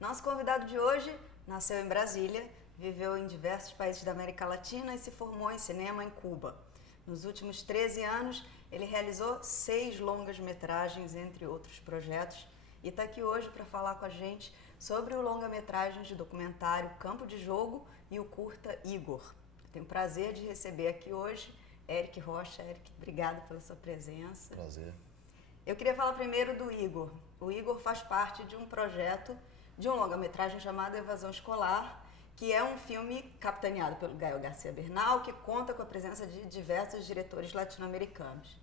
Nosso convidado de hoje nasceu em Brasília, viveu em diversos países da América Latina e se formou em cinema em Cuba. Nos últimos 13 anos, ele realizou 6 longas-metragens, entre outros projetos, e está aqui hoje para falar com a gente sobre o longa-metragem de documentário Campo de Jogo e o curta Igor. Tenho o prazer de receber aqui hoje Eric Rocha. Eric, obrigada pela sua presença. Prazer. Eu queria falar primeiro do Igor. O Igor faz parte de um projeto de um longa-metragem chamado Evasão Escolar, que é um filme capitaneado pelo Gael Garcia Bernal, que conta com a presença de diversos diretores latino-americanos.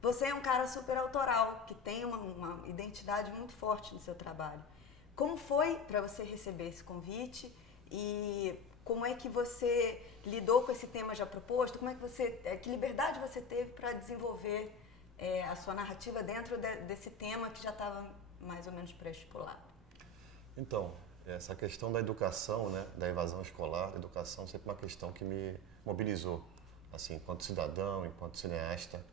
Você é um cara super autoral, que tem uma identidade muito forte no seu trabalho. Como foi para você receber esse convite e como é que você lidou com esse tema já proposto? Que liberdade você teve para desenvolver a sua narrativa dentro desse tema que já estava mais ou menos pré-estipulado? Então, essa questão da educação, né, da evasão escolar, da educação, sempre uma questão que me mobilizou, assim, enquanto cidadão, enquanto cineasta.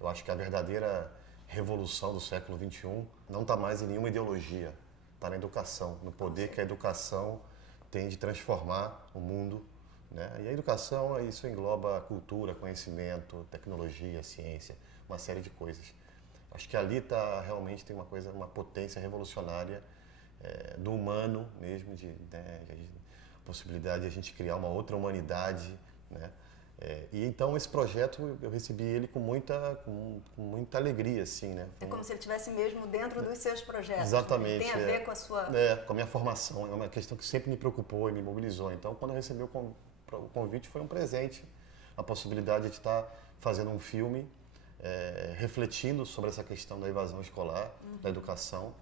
Eu acho que a verdadeira revolução do século XXI não está mais em nenhuma ideologia, está na educação, no poder que a educação tem de transformar o mundo, né? E a educação, isso engloba cultura, conhecimento, tecnologia, ciência, uma série de coisas. Acho que ali realmente tem uma potência revolucionária do humano mesmo, a possibilidade de a gente criar uma outra humanidade, né? E então esse projeto eu recebi ele com muita alegria, assim, né? É como se ele estivesse mesmo dentro dos seus projetos. Exatamente. Né? Tem a ver com a sua... com a minha formação, é uma questão que sempre me preocupou e me mobilizou. Então, quando eu recebi o convite, foi um presente, a possibilidade de estar fazendo um filme refletindo sobre essa questão da evasão escolar, da educação.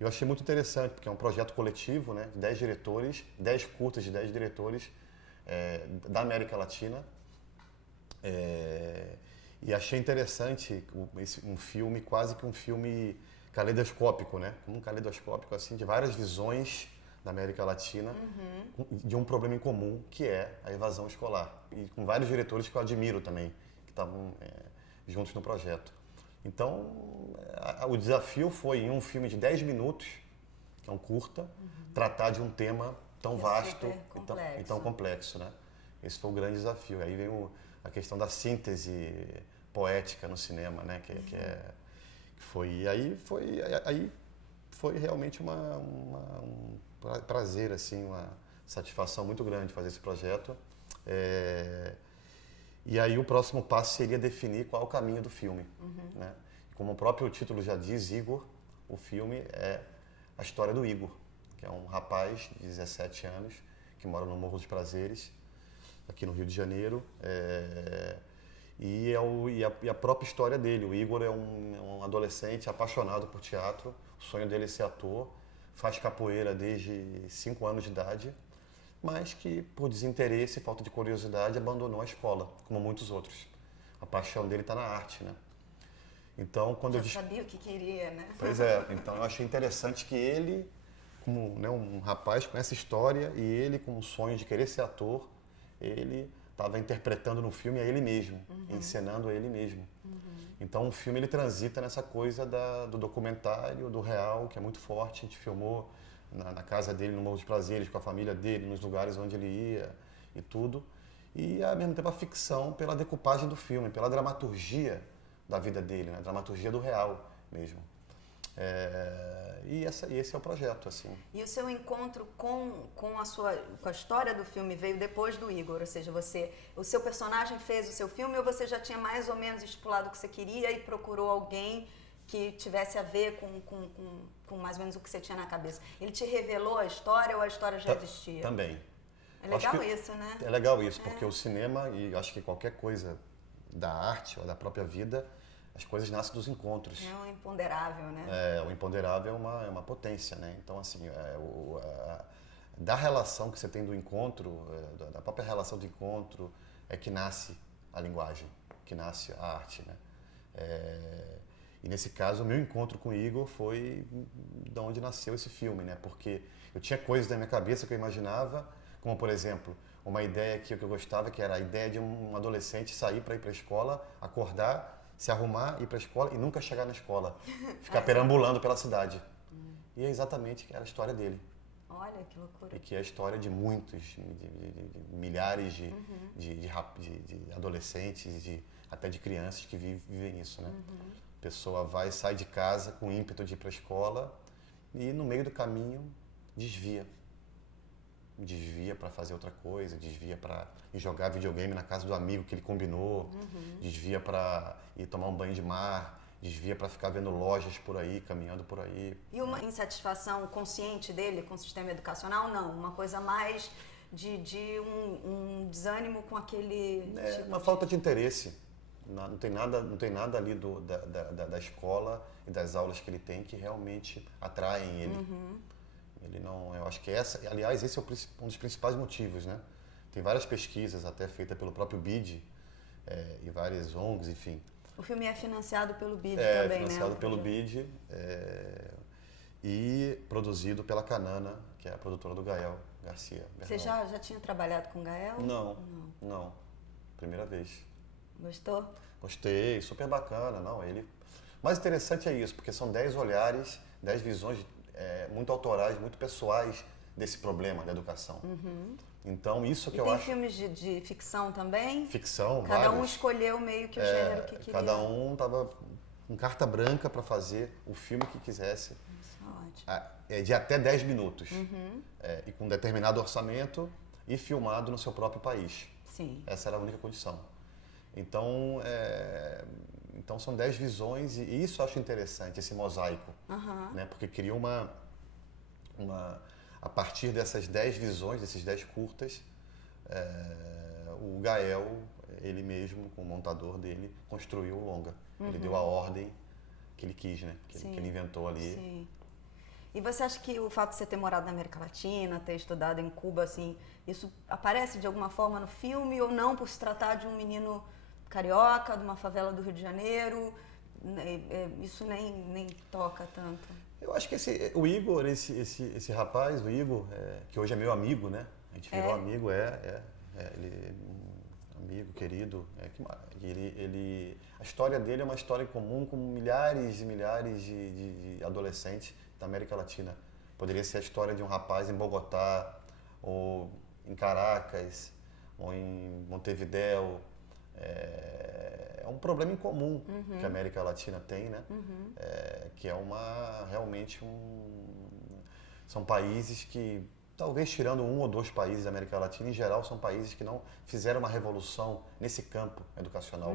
Eu achei muito interessante, porque é um projeto coletivo, né, de 10 diretores, 10 curtas de 10 diretores da América Latina. E achei interessante um filme, quase que um filme caleidoscópico, né? Um caleidoscópico assim, de várias visões da América Latina, de um problema em comum, que é a evasão escolar. E com vários diretores que eu admiro também, que estavam juntos no projeto. Então, o desafio foi, em um filme de 10 minutos, que é um curta, tratar de um tema tão vasto e tão complexo, né? Esse foi o grande desafio. Aí vem a questão da síntese poética no cinema, né? Aí foi realmente um prazer, assim, uma satisfação muito grande fazer esse projeto. E aí o próximo passo seria definir qual é o caminho do filme, né? Como o próprio título já diz, Igor, o filme é a história do Igor, que é um rapaz de 17 anos que mora no Morro dos Prazeres, aqui no Rio de Janeiro, e a própria história dele. O Igor é um adolescente apaixonado por teatro, o sonho dele é ser ator, faz capoeira desde 5 anos de idade, mas que por desinteresse e falta de curiosidade abandonou a escola, como muitos outros. A paixão dele está na arte, né? Então, quando Já sabia o que queria, né? Pois é, então eu achei interessante que ele, como, né, um rapaz com essa história, e ele com o sonho de querer ser ator, ele estava interpretando no filme a ele mesmo, encenando a ele mesmo. Então o filme ele transita nessa coisa do documentário, do real, que é muito forte. A gente filmou na casa dele, no Morro dos Prazeres, com a família dele, nos lugares onde ele ia e tudo. E ao mesmo tempo a ficção pela decupagem do filme, pela dramaturgia da vida dele, né? A dramaturgia do real mesmo. E esse é o projeto, assim. E o seu encontro com a história do filme veio depois do Igor? Ou seja, o seu personagem fez o seu filme ou você já tinha mais ou menos estipulado o que você queria e procurou alguém que tivesse a ver com mais ou menos o que você tinha na cabeça? Ele te revelou a história ou a história já existia? Também. É legal isso, né? É legal isso, porque o cinema, e acho que qualquer coisa da arte ou da própria vida, as coisas nascem dos encontros. É um imponderável, né? O imponderável é uma potência, né? Então, assim, da relação que você tem do encontro, da própria relação do encontro, é que nasce a linguagem, que nasce a arte, né? E nesse caso, o meu encontro com o Igor foi de onde nasceu esse filme, né? Porque eu tinha coisas na minha cabeça que eu imaginava, como por exemplo, uma ideia que eu gostava, que era a ideia de um adolescente sair para ir para a escola, acordar, se arrumar, ir para a escola e nunca chegar na escola, ficar perambulando pela cidade. E é exatamente era a história dele. Olha, que loucura. E que é a história de muitos, de milhares de adolescentes, até de crianças que vivem isso, né? A pessoa sai de casa com ímpeto de ir para a escola e no meio do caminho desvia para fazer outra coisa, desvia para ir jogar videogame na casa do amigo que ele combinou, desvia para ir tomar um banho de mar, desvia para ficar vendo lojas por aí, caminhando por aí. E uma insatisfação consciente dele com o sistema educacional? Não, uma coisa mais de um desânimo com aquele tipo uma falta de interesse. Não tem nada ali da escola e das aulas que ele tem que realmente atraem ele. Ele não, eu acho que aliás, esse é um dos principais motivos, né? Tem várias pesquisas até feitas pelo próprio BID e várias ONGs, enfim. O filme é financiado pelo BID também, né? É financiado pelo BID e produzido pela Canana, que é a produtora do Gael Garcia Bernal. Você já tinha trabalhado com o Gael? Não. Primeira vez. Gostou? Gostei, super bacana. Não, ele... O mais interessante é isso, porque são 10 olhares, 10 visões muito autorais, muito pessoais desse problema da educação. Então, isso que eu acho... E tem filmes de ficção também? Ficção, Cada vários. um escolheu meio que o gênero que queria. Cada um estava com carta branca para fazer o filme que quisesse. Isso é ótimo. De até 10 minutos. E com determinado orçamento e filmado no seu próprio país. Sim. Essa era a única condição. Então são 10 visões e isso eu acho interessante, esse mosaico. Né? Porque cria a partir dessas 10 visões, desses 10 curtas, o Gael, ele mesmo, com o montador dele, construiu o longa. Ele deu a ordem que ele quis, né? Que ele inventou ali. Sim. E você acha que o fato de você ter morado na América Latina, ter estudado em Cuba, assim, isso aparece de alguma forma no filme ou não, por se tratar de um menino carioca, de uma favela do Rio de Janeiro? Isso nem toca tanto. Eu acho que o Igor, esse rapaz, o Igor, que hoje é meu amigo, né? A gente virou amigo, ele é um amigo querido. A história dele é uma história comum com milhares e milhares de adolescentes da América Latina. Poderia ser a história de um rapaz em Bogotá, ou em Caracas, ou em Montevidéu. É um problema em comum que a América Latina tem, né? Que é realmente são países que, talvez tirando um ou dois países da América Latina, em geral são países que não fizeram uma revolução nesse campo educacional.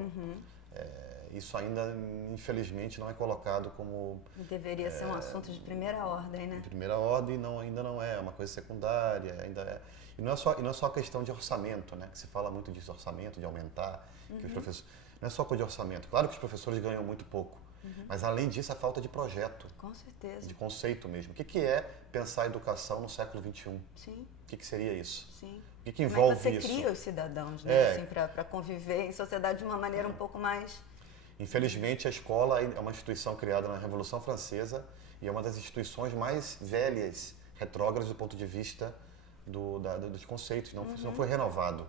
Isso ainda, infelizmente, não é colocado como... Deveria ser um assunto de primeira ordem, né? De primeira ordem ainda não é, uma coisa secundária, ainda é. E não é só questão de orçamento, né? Que se fala muito disso, orçamento, de aumentar, que os professores... Não é só coisa de orçamento. Claro que os professores ganham muito pouco, mas além disso, a falta de projeto. Com certeza. De conceito mesmo. O que é pensar a educação no século XXI? Sim. O que seria isso? Sim. O que envolve isso? Como é que você cria os cidadãos, né? Assim, para conviver em sociedade de uma maneira um pouco mais... Infelizmente, a escola é uma instituição criada na Revolução Francesa e é uma das instituições mais velhas, retrógradas do ponto de vista dos conceitos, não foi renovado.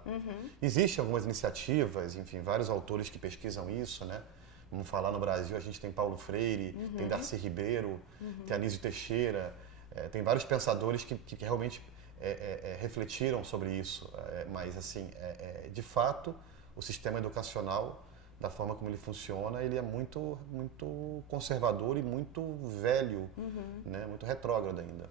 Existem algumas iniciativas, enfim, vários autores que pesquisam isso, né? Vamos falar no Brasil, a gente tem Paulo Freire, tem Darcy Ribeiro, tem Anísio Teixeira, tem vários pensadores que realmente refletiram sobre isso, mas assim, de fato, o sistema educacional, da forma como ele funciona, ele é muito, muito conservador e muito velho, né? Muito retrógrado ainda.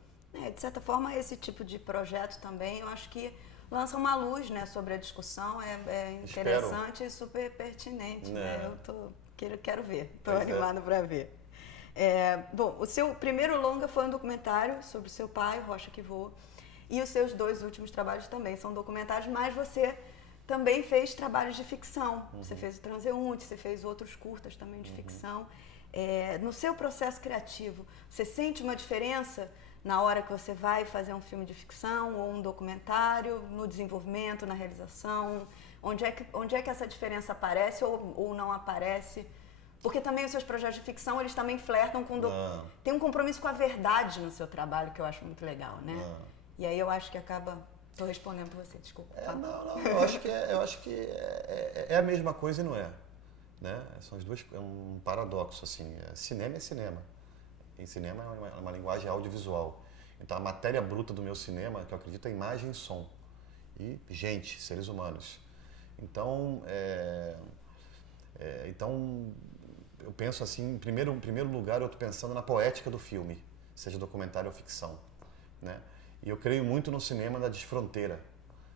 De certa forma, esse tipo de projeto também, eu acho que lança uma luz, né, sobre a discussão, é interessante. Espero. E super pertinente, né? Eu quero ver, estou animada para ver. Bom, o seu primeiro longa foi um documentário sobre o seu pai, Rocha que Voa, e os seus 2 últimos trabalhos também são documentários, mas você também fez trabalhos de ficção. Você fez o Transeunte, você fez outros curtas também de ficção. No seu processo criativo, você sente uma diferença na hora que você vai fazer um filme de ficção ou um documentário, no desenvolvimento, na realização? Onde é que essa diferença aparece ou não aparece? Porque também os seus projetos de ficção, eles também flertam com... Tem um compromisso com a verdade no seu trabalho que eu acho muito legal, né? E aí eu acho que acaba Tô respondendo por você, desculpa. Não, eu acho que é a mesma coisa e não é. Né? São as duas, é um paradoxo, assim. Cinema é cinema. E cinema é uma linguagem audiovisual. Então, a matéria bruta do meu cinema, que eu acredito, é imagem e som. E gente, seres humanos. Então, eu penso assim, em primeiro lugar, eu estou pensando na poética do filme, seja documentário ou ficção. Né? E eu creio muito no cinema da desfronteira.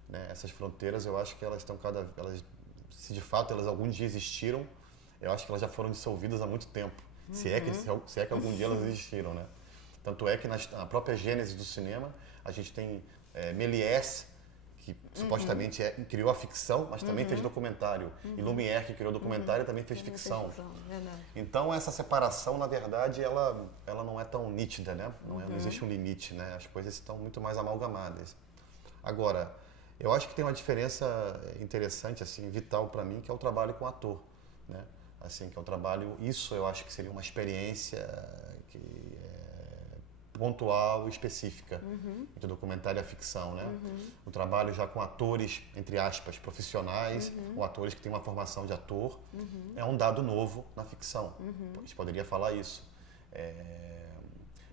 Né? Essas fronteiras, eu acho que elas estão se de fato elas algum dia existiram, eu acho que elas já foram dissolvidas há muito tempo. Se é que algum dia elas existiram, né? Tanto é que na própria gênese do cinema, a gente tem Méliès, que supostamente criou a ficção, mas também fez documentário. E Lumière, que criou documentário, também fez ficção. Então, essa separação, na verdade, ela não é tão nítida, né? Não existe um limite, né? As coisas estão muito mais amalgamadas. Agora, eu acho que tem uma diferença interessante, assim, vital para mim, que é o trabalho com ator, né? Assim, que é um trabalho, isso eu acho que seria uma experiência que pontual e específica entre o documentário e a ficção, né? O trabalho já com atores, entre aspas, profissionais, ou atores que têm uma formação de ator, é um dado novo na ficção. A gente poderia falar isso.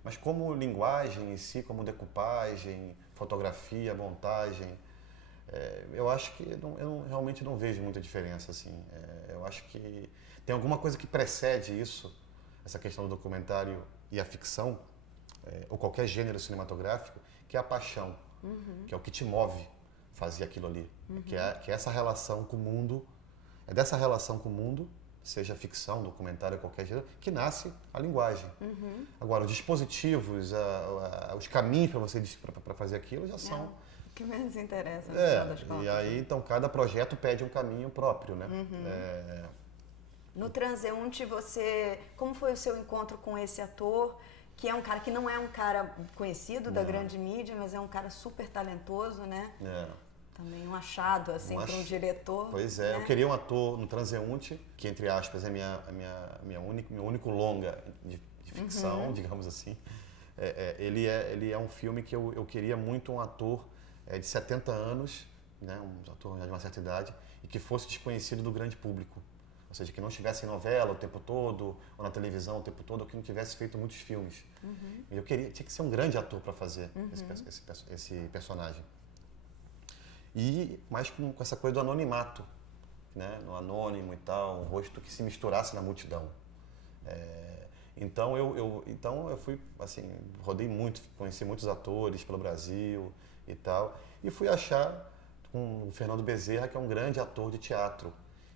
Mas como linguagem em si, como decupagem, fotografia, montagem, eu acho que eu realmente não vejo muita diferença, assim. Eu acho que tem alguma coisa que precede isso, essa questão do documentário e a ficção, ou qualquer gênero cinematográfico, que é a paixão, que é o que te move fazer aquilo ali. Que é essa relação com o mundo, é dessa relação com o mundo, seja ficção, documentário, qualquer gênero, que nasce a linguagem. Agora, os dispositivos, os caminhos para fazer aquilo já são... O que menos interessa, no final das contas. E aí, então, cada projeto pede um caminho próprio, né? No Transeunte, como foi o seu encontro com esse ator, que é um cara que não é um cara conhecido da grande mídia, mas é um cara super talentoso, né? Também um achado, assim, para um diretor. Pois é, né? Eu queria um ator no Transeunte, que, entre aspas, é meu único longa de ficção, digamos assim. Ele é um filme que eu queria muito um ator de 70 anos, né, um ator de uma certa idade, e que fosse desconhecido do grande público. Ou seja, que não estivesse em novela o tempo todo, ou na televisão o tempo todo, ou que não tivesse feito muitos filmes. E tinha que ser um grande ator para fazer esse personagem. Mas com essa coisa do anonimato, né, no anônimo e tal, um rosto que se misturasse na multidão. Então eu fui, assim, rodei muito, conheci muitos atores pelo Brasil e tal, e fui achar com o Fernando Bezerra, que é um grande ator de teatro,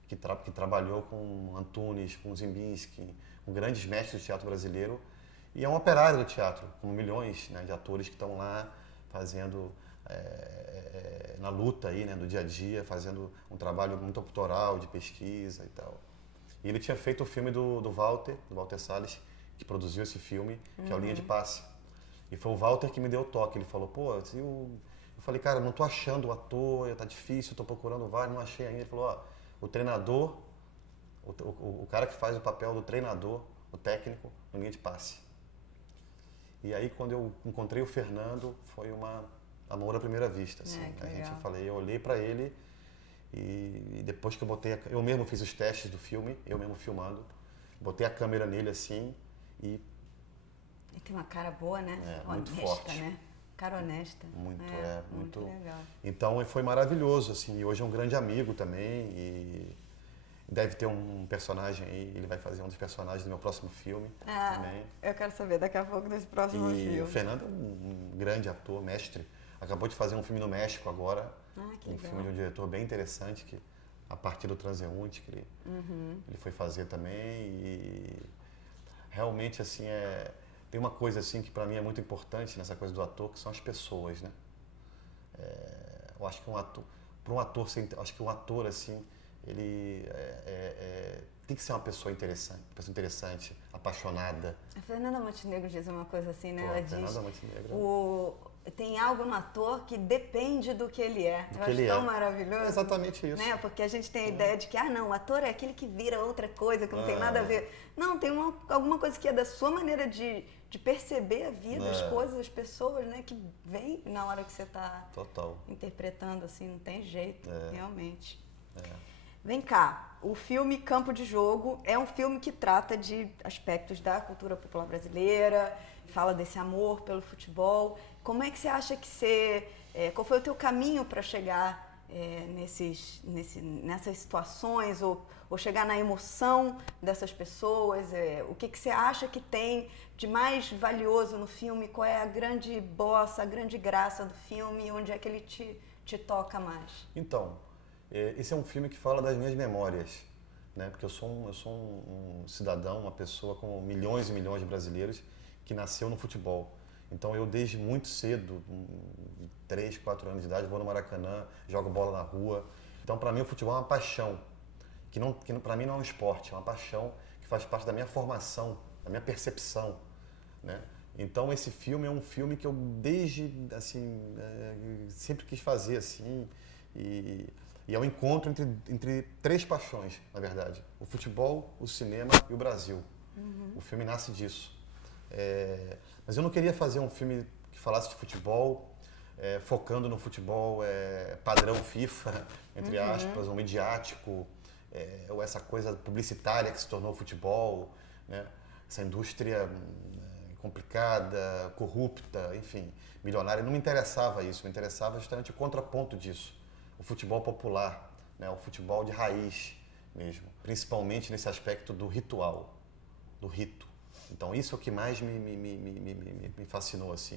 que trabalhou com Antunes, com Zimbinski, com grandes mestres do teatro brasileiro, e é um operário do teatro, com milhões, né, de atores que estão lá fazendo, na luta aí, né, do dia a dia, fazendo um trabalho muito autoral, de pesquisa e tal. E ele tinha feito o filme do Walter Salles, que produziu esse filme, que é o Linha de Passe. E foi o Walter que me deu o toque. Ele falou, eu falei, cara, não tô achando o ator, tá difícil, tô procurando vários, não achei ainda. Ele falou, o treinador, o cara que faz o papel do treinador, o técnico, no Linha de Passe. E aí, quando eu encontrei o Fernando, foi amor à primeira vista, assim. Eu olhei pra ele e depois que eu mesmo fiz os testes do filme, eu mesmo filmando, botei a câmera nele assim e... Ele tem uma cara boa, né? Muito honesta, forte. Né? Cara honesta. Muito legal. Então foi maravilhoso, assim, e hoje é um grande amigo também e deve ter um personagem aí, ele vai fazer um dos personagens do meu próximo filme também. Eu quero saber daqui a pouco desse próximo filme. E o Fernando é um grande ator, mestre, acabou de fazer um filme no México agora, que filme de um diretor bem interessante, que a partir do Transeunte, que ele foi fazer também, e realmente, assim, tem uma coisa, assim, que para mim é muito importante nessa coisa do ator, que são as pessoas, né? Eu acho que acho que um ator, assim, ele tem que ser uma pessoa interessante, apaixonada. A Fernanda Montenegro diz uma coisa assim, né? Pô, Ela Fernanda diz, Montenegro. tem algo no ator que depende do que ele é. Eu acho tão maravilhoso. É exatamente isso. Né? Porque a gente tem a ideia de que, não, o ator é aquele que vira outra coisa, que não tem nada a ver. Não, tem alguma coisa que é da sua maneira de perceber a vida, as coisas, as pessoas, né? Que vem na hora que você está interpretando, assim, não tem jeito, realmente. Vem cá, o filme Campo de Jogo é um filme que trata de aspectos da cultura popular brasileira, fala desse amor pelo futebol. Como é que você acha que qual foi o teu caminho para chegar nessas situações ou chegar na emoção dessas pessoas? O que você acha que tem de mais valioso no filme? Qual é a grande bossa, a grande graça do filme? Onde é que ele te toca mais? Então, esse é um filme que fala das minhas memórias, né? Porque eu sou um cidadão, uma pessoa como milhões e milhões de brasileiros que nasceu no futebol. Então eu desde muito cedo, 3, 4 anos de idade, vou no Maracanã, jogo bola na rua. Então para mim o futebol é uma paixão, que para mim não é um esporte, é uma paixão que faz parte da minha formação, da minha percepção, né? Então esse filme é um filme que eu desde assim sempre quis fazer assim e é um encontro entre 3 paixões, na verdade: o futebol, o cinema e o Brasil. O filme nasce disso. Mas eu não queria fazer um filme que falasse de futebol, focando no futebol padrão FIFA, entre aspas, ou midiático, ou essa coisa publicitária que se tornou o futebol, né? Essa indústria complicada, corrupta, enfim, milionária. Não me interessava isso, me interessava justamente o contraponto disso. O futebol popular, né? O futebol de raiz mesmo, principalmente nesse aspecto do ritual, do rito. Então isso é o que mais me fascinou, assim,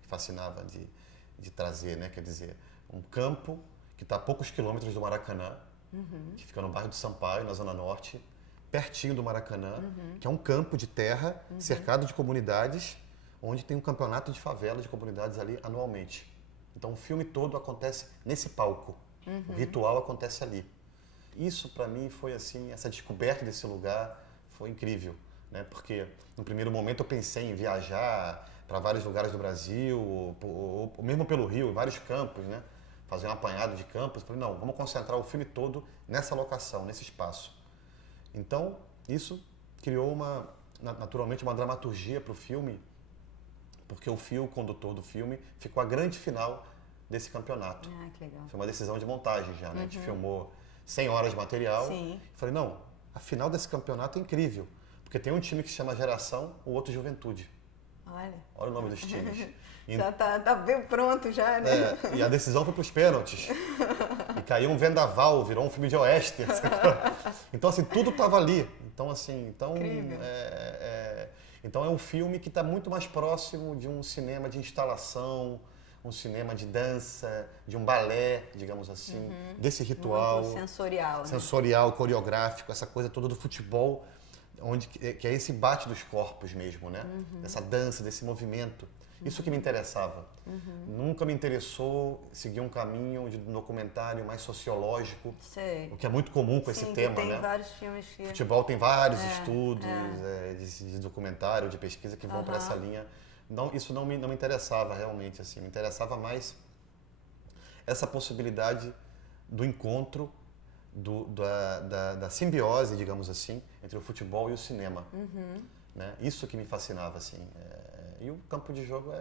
me fascinava de trazer, né? Quer dizer, um campo que está a poucos quilômetros do Maracanã, que fica no bairro de Sampaio, na Zona Norte, pertinho do Maracanã, que é um campo de terra cercado de comunidades, onde tem um campeonato de favela de comunidades ali anualmente. Então o filme todo acontece nesse palco, o ritual acontece ali. Isso para mim foi assim, essa descoberta desse lugar foi incrível, né? Porque no primeiro momento eu pensei em viajar para vários lugares do Brasil, ou mesmo pelo Rio, vários campos, né? Fazer um apanhado de campos. Falei, não, vamos concentrar o filme todo nessa locação, nesse espaço. Então isso criou naturalmente uma dramaturgia para o filme, porque o fio condutor do filme ficou a grande final desse campeonato. Que legal. Foi uma decisão de montagem já, né? A gente filmou 100 horas de material. Sim. Falei, não, a final desse campeonato é incrível, porque tem um time que se chama Geração, o outro Juventude. Olha o nome dos times. Já tá bem pronto já, né? E a decisão foi para os pênaltis. E caiu um vendaval, virou um filme de oeste. Então, assim, tudo estava ali. Então, assim, então é um filme que está muito mais próximo de um cinema de instalação, um cinema de dança, de um balé, digamos assim, desse ritual. Muito sensorial. Sensorial, coreográfico, essa coisa toda do futebol, que é esse embate dos corpos mesmo, né? Dessa dança, desse movimento. Isso que me interessava. Nunca me interessou seguir um caminho de documentário mais sociológico, o que é muito comum com esse tema, tem né? Vários filmes que... Futebol tem vários estudos de documentário, de pesquisa que vão para essa linha. Não, isso não me interessava realmente, assim. Me interessava mais essa possibilidade do encontro, da simbiose, digamos assim, entre o futebol e o cinema. Né? Isso que me fascinava, assim. E o campo de jogo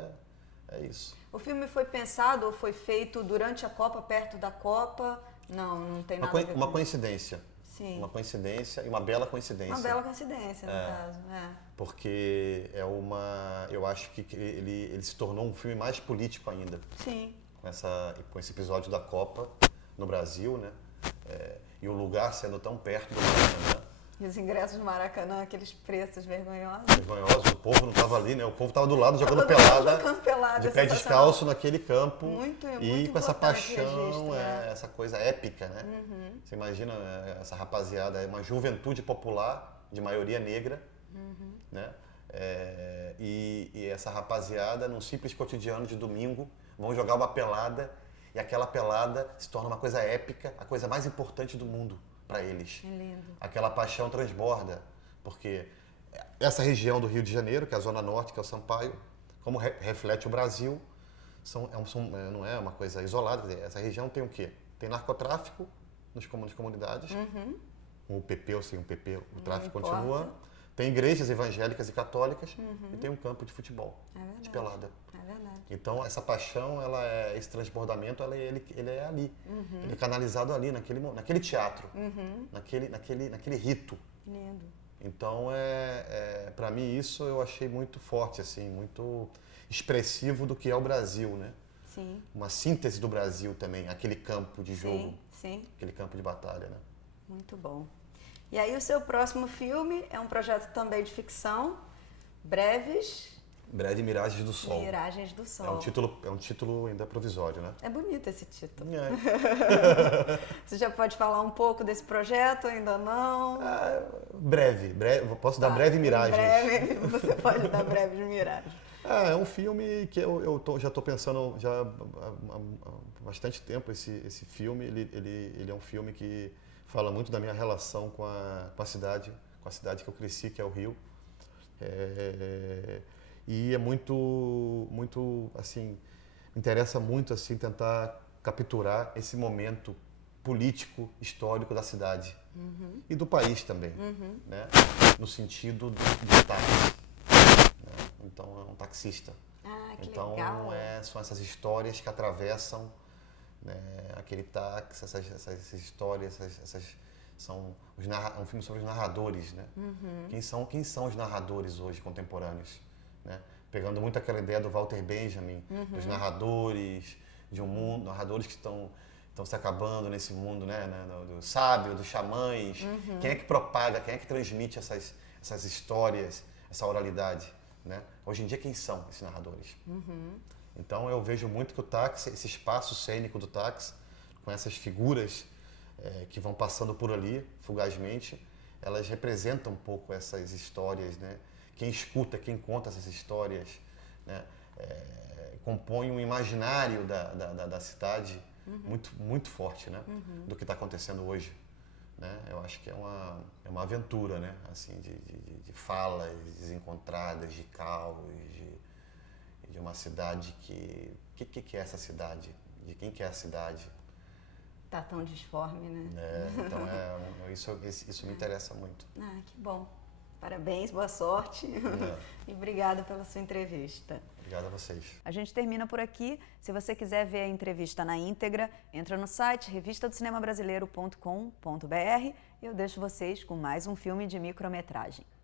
é isso. O filme foi pensado ou foi feito durante a Copa, perto da Copa? Não tem nada a ver. Uma coincidência. Sim. Uma coincidência e uma bela coincidência. Uma bela coincidência, no caso. Porque eu acho que ele se tornou um filme mais político ainda. Sim. Com esse episódio da Copa no Brasil, né? E o lugar sendo tão perto do Maracanã. E os ingressos do Maracanã, aqueles preços vergonhosos. Vergonhosos, o povo não estava ali, né? O povo estava do lado jogando pelada, de pé descalço naquele campo. Muito e com essa paixão, registro, essa coisa épica, né? Você imagina essa rapaziada, uma juventude popular, de maioria negra, né? E essa rapaziada, num simples cotidiano de domingo, vão jogar uma pelada, e aquela pelada se torna uma coisa épica, a coisa mais importante do mundo. para eles. É lindo. Aquela paixão transborda, porque essa região do Rio de Janeiro, que é a Zona Norte, que é o Sampaio, como reflete o Brasil, não é uma coisa isolada. Essa região tem o quê? Tem narcotráfico nas comunidades, com o PP ou sem o PP, o tráfico continua. Tem igrejas evangélicas e católicas e tem um campo de futebol, de pelada. É verdade. Então, essa paixão, esse transbordamento, ele é ali. Ele é canalizado ali, naquele teatro, naquele rito. Lindo. Então, para mim, isso eu achei muito forte, assim, muito expressivo do que é o Brasil, né? Sim. Uma síntese do Brasil também, aquele campo de jogo, Sim. aquele campo de batalha, né? Muito bom. E aí o seu próximo filme é um projeto também de ficção, Breves... Breve Miragens do Sol. Miragens do Sol. É um título ainda provisório, né? É bonito esse título. É. Você já pode falar um pouco desse projeto, ainda não? Breve. Posso dar breve miragens. Breve, você pode dar breves miragens. É um filme que já estou pensando já há bastante tempo. Esse filme, ele é um filme que fala muito da minha relação com a cidade que eu cresci, que é o Rio. E é muito, assim, me interessa muito, assim, tentar capturar esse momento político, histórico da cidade e do país também, né? No sentido do táxi, né? Então, é um taxista. Que então, legal. São essas histórias que atravessam, né, aquele táxi, essas histórias, um filme sobre os narradores, né? Quem são os narradores hoje contemporâneos? Né? Pegando muito aquela ideia do Walter Benjamin, dos narradores de um mundo, narradores que estão se acabando nesse mundo, né? Do sábio, dos xamãs. Quem é que propaga, quem é que transmite essas histórias, essa oralidade? Né? Hoje em dia, quem são esses narradores? Então, eu vejo muito que o táxi, esse espaço cênico do táxi, com essas figuras que vão passando por ali, fugazmente, elas representam um pouco essas histórias, né? Quem escuta, quem conta essas histórias, né? Compõe um imaginário da cidade muito forte, né? Do que está acontecendo hoje. Né? Eu acho que é uma aventura, né? Assim, de falas desencontradas, de caos, de uma cidade que é essa cidade? De quem que é a cidade? Tá tão disforme, né? Então, isso me interessa muito. Que bom. Parabéns, boa sorte e obrigada pela sua entrevista. Obrigado a vocês. A gente termina por aqui. Se você quiser ver a entrevista na íntegra, entra no site revistadocinemabrasileiro.com.br e eu deixo vocês com mais um filme de micrometragem.